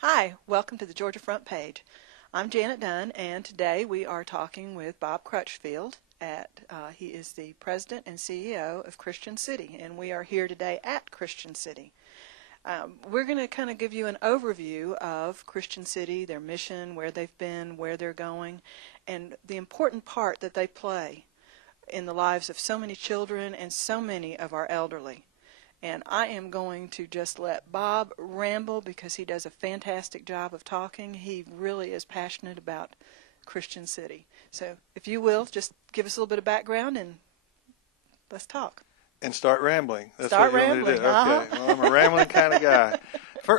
Hi, welcome to the Georgia Front Page. I'm Janet Dunn, and today we are talking with Bob Crutchfield. He is the president and CEO of Christian City, and we are here today at Christian City. We're going to kind of give you an overview of Christian City, their mission, where they've been, where they're going, and the important part that they play in the lives of so many children and so many of our elderly. And I am going to just let Bob ramble because he does a fantastic job of talking. He really is passionate about Christian City. So if you will, just give us a little bit of background and let's talk. And start rambling. That's start what you rambling. Want me to do. Okay. Well, I'm a rambling kind of guy.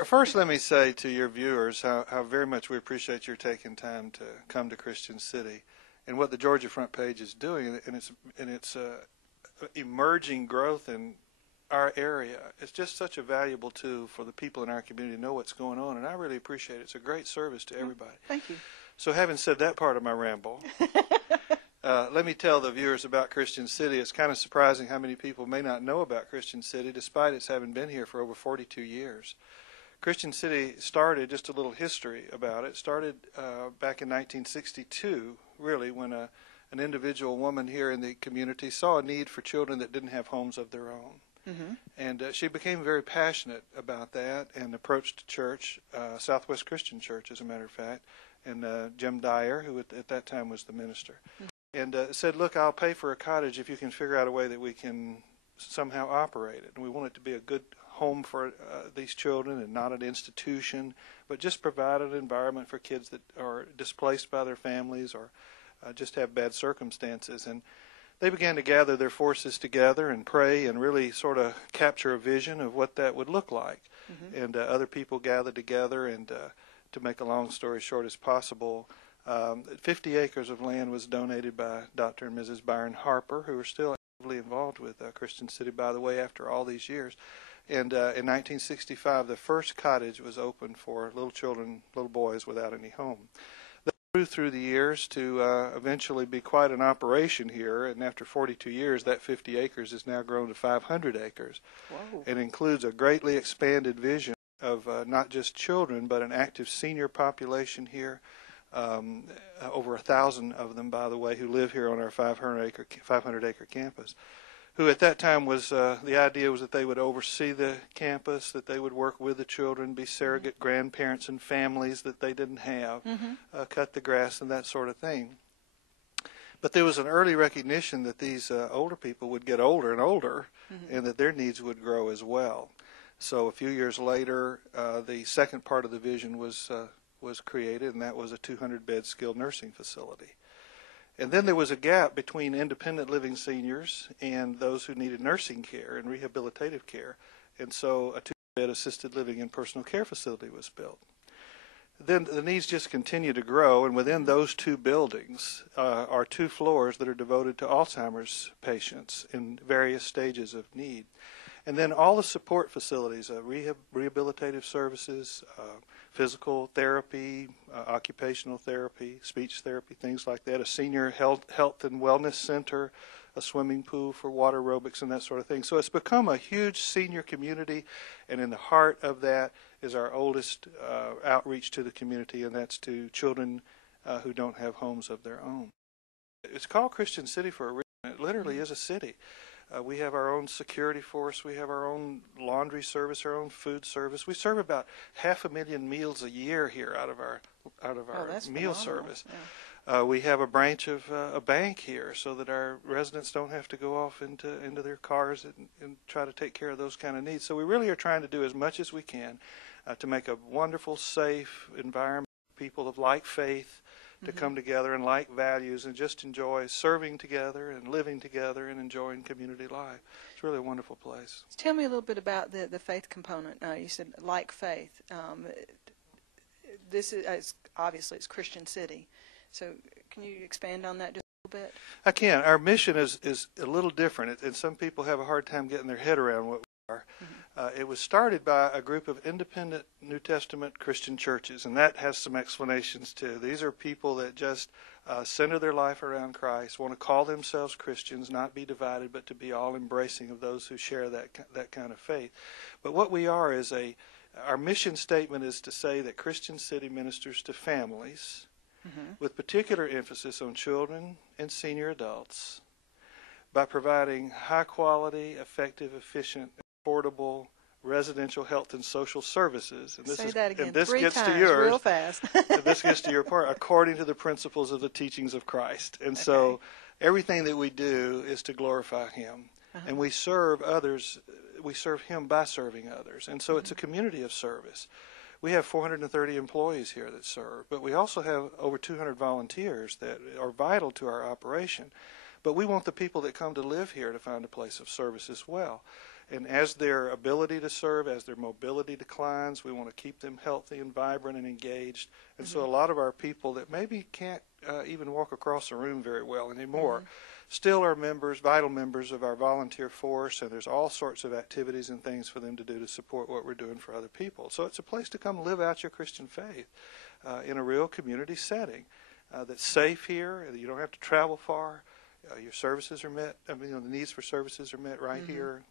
First, let me say to your viewers how very much we appreciate your taking time to come to Christian City and what the Georgia Front Page is doing and its emerging growth in our area. It's just such a valuable tool for the people in our community to know what's going on, and I really appreciate it. It's a great service to everybody. Thank you. So having said that part of my ramble, let me tell the viewers about Christian City. It's kind of surprising how many people may not know about Christian City, despite its having been here for over 42 years. Christian City started, just a little history about it, started back in 1962, really, when an individual woman here in the community saw a need for children that didn't have homes of their own. Mm-hmm. And she became very passionate about that and approached the church, Southwest Christian Church, as a matter of fact, and Jim Dyer, who at that time was the minister, and said, look, I'll pay for a cottage if you can figure out a way that we can somehow operate it. And we want it to be a good home for these children and not an institution, but just provide an environment for kids that are displaced by their families or just have bad circumstances. And they began to gather their forces together and pray and really sort of capture a vision of what that would look like. Mm-hmm. And other people gathered together, and to make a long story short as possible, 50 acres of land was donated by Dr. and Mrs. Byron Harper, who are still actively involved with Christian City, by the way, after all these years. And in 1965, the first cottage was opened for little children, little boys without any home. Grew through the years to eventually be quite an operation here, and after 42 years, that 50 acres has now grown to 500 acres. Whoa. And includes a greatly expanded vision of not just children, but an active senior population here, over 1,000 of them, by the way, who live here on our 500-acre campus. Who at that time was, the idea was that they would oversee the campus, that they would work with the children, be surrogate grandparents and families that they didn't have, cut the grass and that sort of thing. But there was an early recognition that these older people would get older and older, and that their needs would grow as well. So a few years later, the second part of the vision was created, and that was a 200-bed skilled nursing facility. And then there was a gap between independent living seniors and those who needed nursing care and rehabilitative care. And so a 2-bed assisted living and personal care facility was built. Then the needs just continue to grow, and within those two buildings are 2 floors that are devoted to Alzheimer's patients in various stages of need. And then all the support facilities, rehabilitative services, physical therapy, occupational therapy, speech therapy, things like that, a senior health and wellness center, a swimming pool for water aerobics and that sort of thing. So it's become a huge senior community, and in the heart of that is our oldest outreach to the community, and that's to children who don't have homes of their own. It's called Christian City for a reason. It literally is a city. We have our own security force. We have our own laundry service, our own food service. We serve about 500,000 meals a year here out of our meal service. Yeah. We have a branch of a bank here, so that our residents don't have to go off into their cars and try to take care of those kind of needs. So we really are trying to do as much as we can to make a wonderful, safe environment for people of like faith to come together and like values and just enjoy serving together and living together and enjoying community life. It's really a wonderful place. Tell me a little bit about the faith component. You said like faith. This is obviously it's Christian City. So can you expand on that just a little bit? I can. Our mission is a little different, and some people have a hard time getting their head around what we are. It was started by a group of independent New Testament Christian churches, and that has some explanations too. These are people that just center their life around Christ, want to call themselves Christians, not be divided, but to be all embracing of those who share that kind of faith. But what we are is a Our mission statement is to say that Christian City ministers to families with particular emphasis on children and senior adults by providing high quality, effective, efficient, affordable residential health and social services. And Say that again and this 3 gets times to yours. real fast. And this gets to your part, according to the principles of the teachings of Christ. And so everything that we do is to glorify Him. And we serve others, we serve Him by serving others. And so it's a community of service. We have 430 employees here that serve, but we also have over 200 volunteers that are vital to our operation. But we want the people that come to live here to find a place of service as well. And as their ability to serve, as their mobility declines, we want to keep them healthy and vibrant and engaged. And so a lot of our people that maybe can't even walk across a room very well anymore still are members, vital members of our volunteer force, and there's all sorts of activities and things for them to do to support what we're doing for other people. So it's a place to come live out your Christian faith in a real community setting that's safe here. You don't have to travel far. Your services are met. I mean, the needs for services are met right here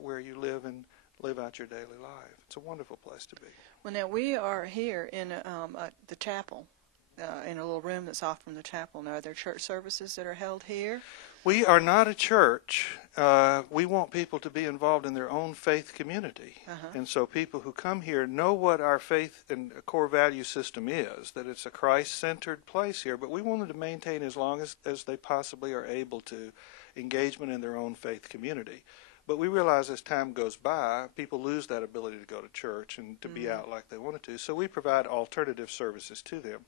where you live and live out your daily life. It's a wonderful place to be. Well, now we are here in the chapel, in a little room that's off from the chapel. Now, are there church services that are held here? We are not a church. We want people to be involved in their own faith community. And so people who come here know what our faith and core value system is, that it's a Christ-centered place here. But we want them to maintain, as long as they possibly are able to, engagement in their own faith community. But we realize as time goes by, people lose that ability to go to church and to be out like they wanted to. So we provide alternative services to them.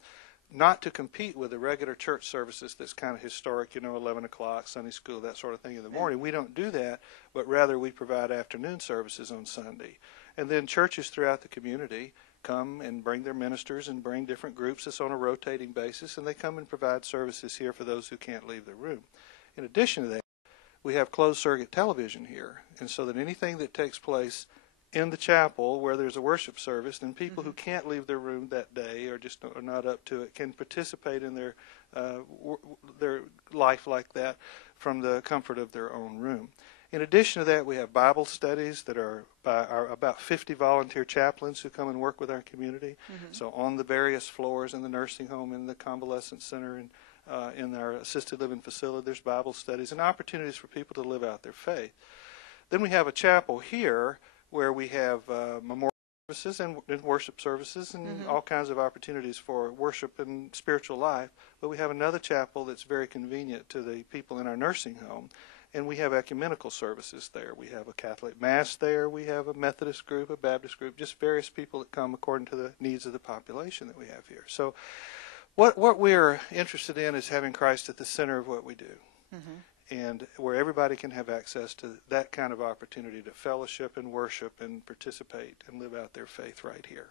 Not to compete with the regular church services that's kind of historic, 11 o'clock, Sunday school, that sort of thing in the morning. We don't do that, but rather we provide afternoon services on Sunday. And then churches throughout the community come and bring their ministers and bring different groups. It's on a rotating basis, and they come and provide services here for those who can't leave their room. In addition to that, we have closed circuit television here, and so that anything that takes place in the chapel where there's a worship service, then people who can't leave their room that day or just are not up to it can participate in their life like that from the comfort of their own room. In addition to that, we have Bible studies that are by about 50 volunteer chaplains who come and work with our community. So on the various floors in the nursing home, in the convalescent center, and in our assisted living facility, there's Bible studies and opportunities for people to live out their faith. Then we have a chapel here where we have memorial services and worship services and all kinds of opportunities for worship and spiritual life. But we have another chapel that's very convenient to the people in our nursing home, and we have ecumenical services there. We have a Catholic Mass there. We have a Methodist group, a Baptist group, just various people that come according to the needs of the population that we have here. So what we're interested in is having Christ at the center of what we do. And where everybody can have access to that kind of opportunity to fellowship and worship and participate and live out their faith right here.